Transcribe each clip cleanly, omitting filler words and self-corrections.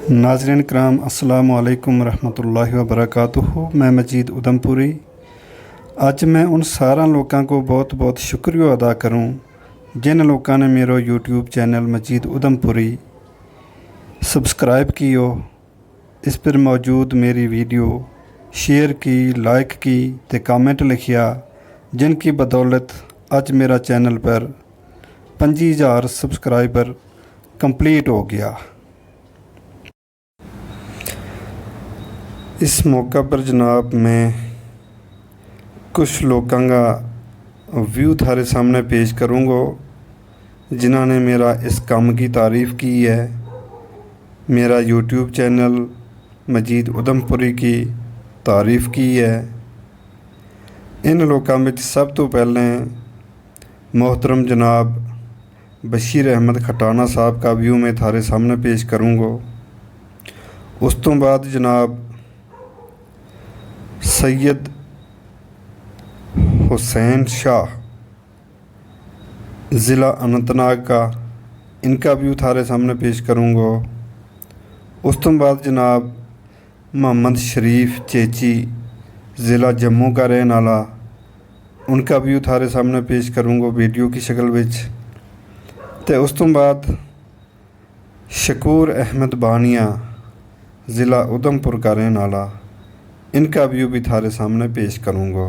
नाज़रीन कराम अस्सलामु अलैकुम रहमतुल्लाहि व बरकातुहू। मैं मजीद उधमपुरी। अज मैं उन सारा लोगों को बहुत बहुत शुक्रिया अदा करूं जिन लोगों ने मेरा यूट्यूब चैनल मजीद उधमपुरी सब्सक्राइब कियो, इस पर मौजूद मेरी वीडियो शेयर की, लाइक की ते कमेंट लिखिया, जिनकी बदौलत अज मेरा चैनल पर 5000 सब्सक्राइबर कंप्लीट हो गया। इस मौका पर जनाब मैं कुछ लोगों का व्यू थारे सामने पेश करूँगा जिन्होंने मेरा इस काम की तारीफ़ की है। मेरा यूट्यूब चैनल मजीद उधमपुरी की तारीफ़ की है। इन लोगों में सब तो पहले मोहतरम जनाब बशीर अहमद खटाना साहब का व्यू मैं थारे सामने पेश करूँगा। उस तो बाद जनाब सैयद हुसैन शाह ज़िला अनंतनाग का, इनका व्यू थारे सामने पेश करूँगा। उस तो बाद जनाब मोहम्मद शरीफ चेची ज़िला जम्मू का रहने वाला, उनका व्यू थारे सामने पेश करूँगा वीडियो की शक्ल विच। तो उस तो बाद शकूर अहमद बानिया ज़िला उधमपुर का रहने वाला, इनका व्यू भी थारे सामने पेश करूँगा।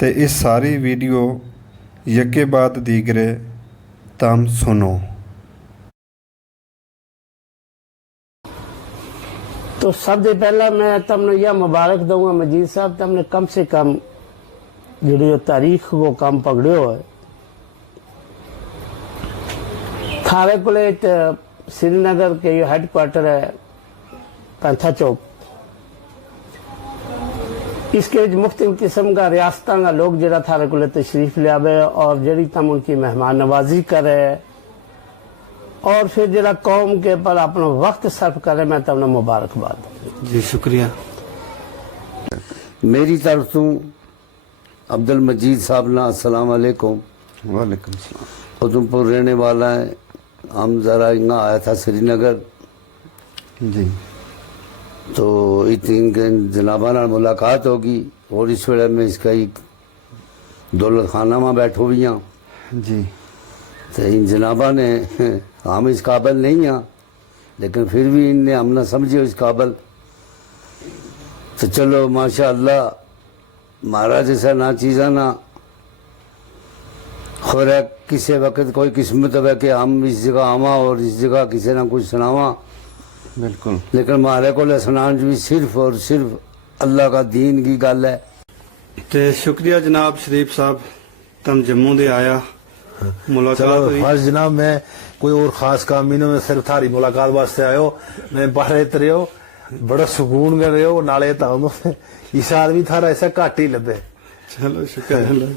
तो इस सारी वीडियो यके बाद दीगरे तम सुनो। तो सबसे पहला मैं तुमने यह मुबारक दूंगा मजीद साहब, तुमने कम से कम जो तारीख को कम पकड़ो है। थारे को श्रीनगर के ये हेडक्वार्टर है पैंथा चौक, इसके मुख्तलिफ किस्म का रियासतों का लोग जरा थारे को तशरीफ लियावे और जड़ी तम उनकी मेहमान नवाजी करे और फिर जरा कौम के पर अपना वक्त सर्फ करे। मैं तुमने मुबारकबाद जी, शुक्रिया। मेरी तरफ से अब्दुल मजीद साहब ना अस्सलाम वालेकुम। वालेकुम सलाम। उधमपुर रहने वाला है, हम ज़रा यहाँ आया था श्रीनगर जी। तो इतनी जनाबा नाल मुलाकात होगी और इस वेले में इसका एक दौलत खाना में बैठो भी हाँ जी। तो इन जनाबा ने हम इस काबिल नहीं हाँ, लेकिन फिर भी इनने हम ना समझे इस काबिल। तो चलो माशाअल्लाह, महाराज जैसा ना चीज़ा ना खोरा किसी वक्त कोई किस्मत है कि हम इस जगह आवा और इस जगह किसी ना कुछ सुनावा। बिल्कुल। लेकिन हमारे को सुनान भी सिर्फ और सिर्फ अल्लाह का दीन की गल है। तो शुक्रिया जनाब शरीफ साहब, तुम जम्मू दे आया मुलाकात हुई। फर्ज जनाब, मैं कोई और खास काम नहीं, मैं सिर्फ थारी मुलाकात वास्ते आयो। मैं बाहर इतरे हो, बड़ा सुकून कर रहे हो नाले ताम इस आदमी थारा ऐसा घट ही लभे। चलो शुक्र।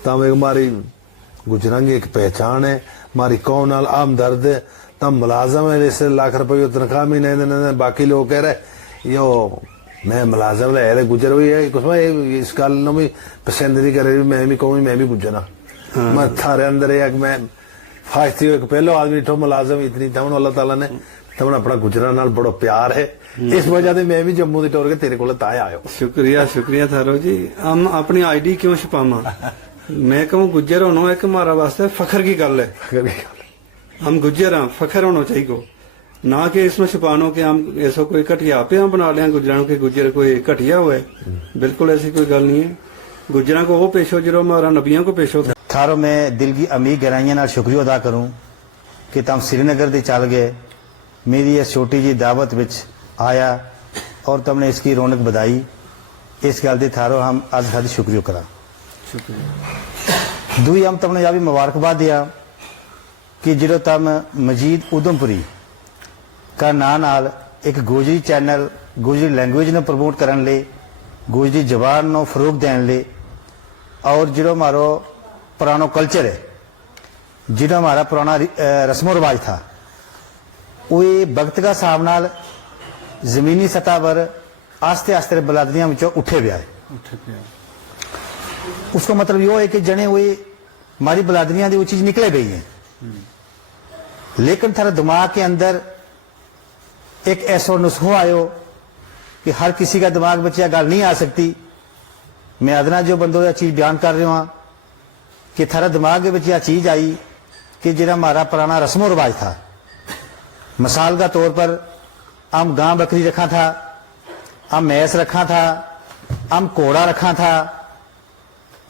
तम एक हमारी गुजरांगी एक पहचान है, हमारी कौन नाल आम दर्द है। तम मुलाजम है, जैसे लाख रुपये तनख्वाह महीने देने, बाकी लोग कह रहे यो मैं मुलाजम है गुजर हुई है कुछ मैं इस गल न भी पसंद नहीं करे, मैं भी कहूँ मैं भी गुजरा। मैं थारे अंदर है कि मैं फायती एक पहलो आदमी ठो मुलाजम इतनी तमन अल्लाह ताला ने तमन अपना गुजरा नाल बड़ो प्यार है, इस वजह से मैं भी जम्मू की टोर के तेरे को ताए आयो। शुक्रिया शुक्रिया थारो जी। हम अपनी आईडी क्यों छुपावा? मैं कहूँ गुजर होना एक हमारा वास्ते फखर की गल है। हम गुजर हाँ, फखर होना चाहिए ना कि इसमें छुपानो कि हम ऐसा कोई घटिया पे हम बना लिया गुजरानों के गुजर कोई घटिया हुआ है। बिल्कुल ऐसी कोई गल नहीं है। गुजरा को वो पेश हो जो हमारा नबियों को पेश होता। थारो मैं दिल की अमीर गहराइयां नाल शुक्रिया अदा करूं कि तुम श्रीनगर दे चल गए, मेरी इस छोटी जी दावत विच आया और तुमने इसकी रौनक बधाई। इस गल दे थारो हम अज साथ शुक्रिया करा। दुई हम तुमने यह भी मुबारकबाद दिया कि जो तुम मजीद उधमपुरी का नाम नाल एक गोजरी चैनल गोजरी लैंग्वेज ने प्रमोट करने ले, गोजरी जबान को फरोग देने ले और जो हमारो पुराना कल्चर है, जो हमारा पुराना रस्मो रिवाज था, वो वक्त का हिसाब नाल जमीनी सतह पर आस्ते आस्ते बलादरियां विचों उठे पिया है। उसका मतलब यो है कि जने हुए हमारी बलादरियां दी वो चीज निकले गई है, लेकिन थारा दिमाग के अंदर एक ऐसा नुस्खो आयो कि हर किसी का दिमाग में यह गल नहीं आ सकती। मैं अदना जो बंदों यह चीज़ बयान कर रहा हूँ कि थारा दिमाग में यह चीज़ आई कि जो हमारा पुराना रस्मो रिवाज था, मिसाल का तौर पर हम गां बकरी रखा था, हम मैस रखा था, हम घोड़ा रखा था,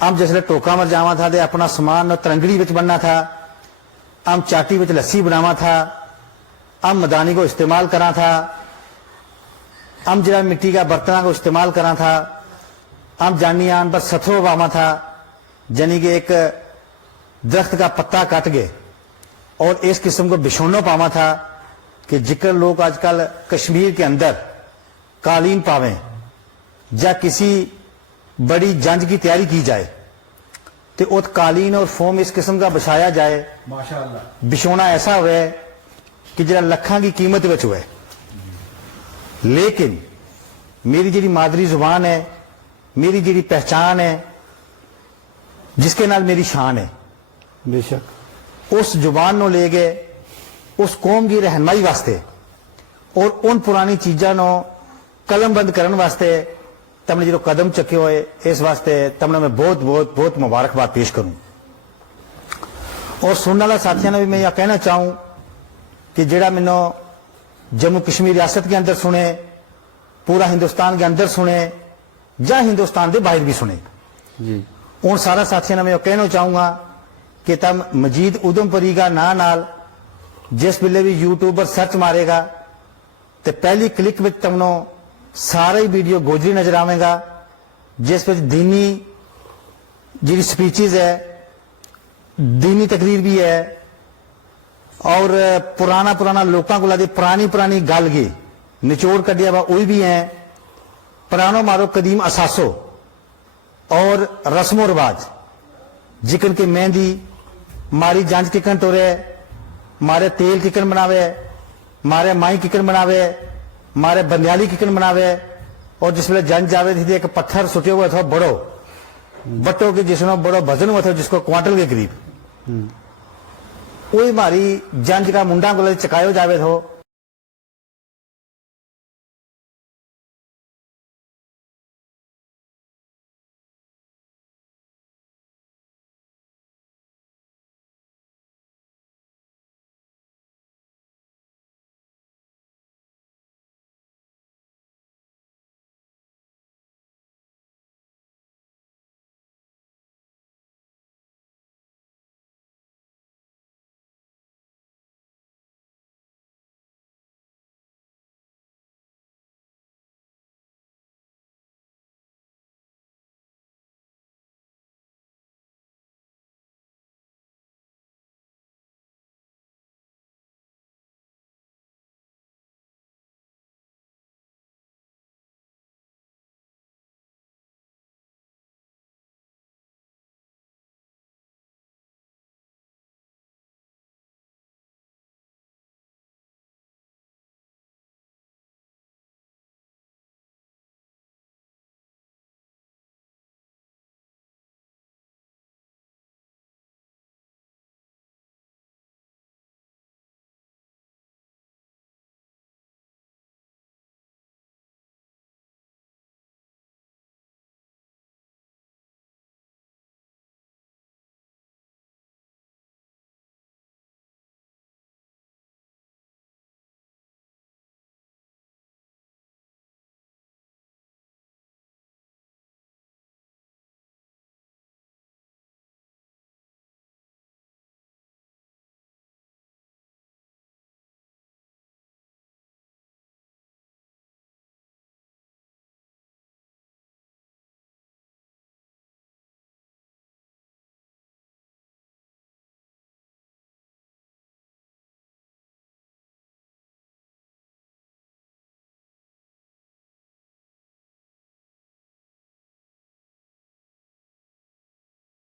हम जिसले टोका मर जावा था तो अपना समान तरंगड़ी विच बनना था, हम चाटी विच लस्सी बनावा था, हम मदानी को इस्तेमाल करा था, हम जरा मिट्टी का बर्तन को इस्तेमाल करा था, हम जानी आन पर सथरो वावा था, यानी कि एक दरख्त का पत्ता काट के और इस किस्म को बिछोनो पावा था कि जिक्र लोग आजकल कश्मीर के अंदर कालीन पावें या किसी बड़ी जंज की तैयारी की जाए तो उस कालीन और फोम इस किस्म का बिछाया जाए, माशाअल्लाह बिछोना ऐसा हुए कि जरा लखा की कीमत में हुए। लेकिन मेरी जी मादरी जुबान है, मेरी जी पहचान है, जिसके नाल मेरी शान है, बेशक उस जुबान नो ले गए उस कौम की रहनमाई वास्ते और उन पुरानी चीज़ों नो कलमबंद करने वास्ते तमने जो कदम चके हुए इस वास्ते तमने मैं बहुत बहुत बहुत मुबारकबाद पेश करूं। और सुनने वाले साथियों ने भी मैं यह कहना चाहूं कि जेड़ा मैंने जम्मू कश्मीर रियासत के अंदर सुने, पूरा हिंदुस्तान के अंदर सुने या हिंदुस्तान के बाहर भी सुने जी, उन सारा साथियों ने मैं यह कहना चाहूंगा कि तम मजीद उधमपुरी का नाल जिस वेले भी यूट्यूब पर सर्च मारेगा तो पहली क्लिक में तमनो सारा ही वीडियो गोजरी नजर आवेगा, जिस पर दीनी जी स्पीचेज है, दीनी तकरीर भी है और पुराना पुराना लोगों को लादी पुरानी पुरानी गल की निचोड़ कटिया वा वही भी है, पुरानो मारो कदीम असासो और रस्मो रिवाज जिकन के मेहंदी मारी जंज किकन टोरे, मारे तेल किकन बनावे, मारे माई किकन बनावे, मारे बंदियाली किकन बनावे। और जिसमें जंज जावे थी एक पत्थर सुटे हुआ था बड़ो बट्टो के जिसमें बड़ो वजन हुआ था जिसको क्वांटल के करीब, वही मारी जंज का मुंडा को चकायो जावे थो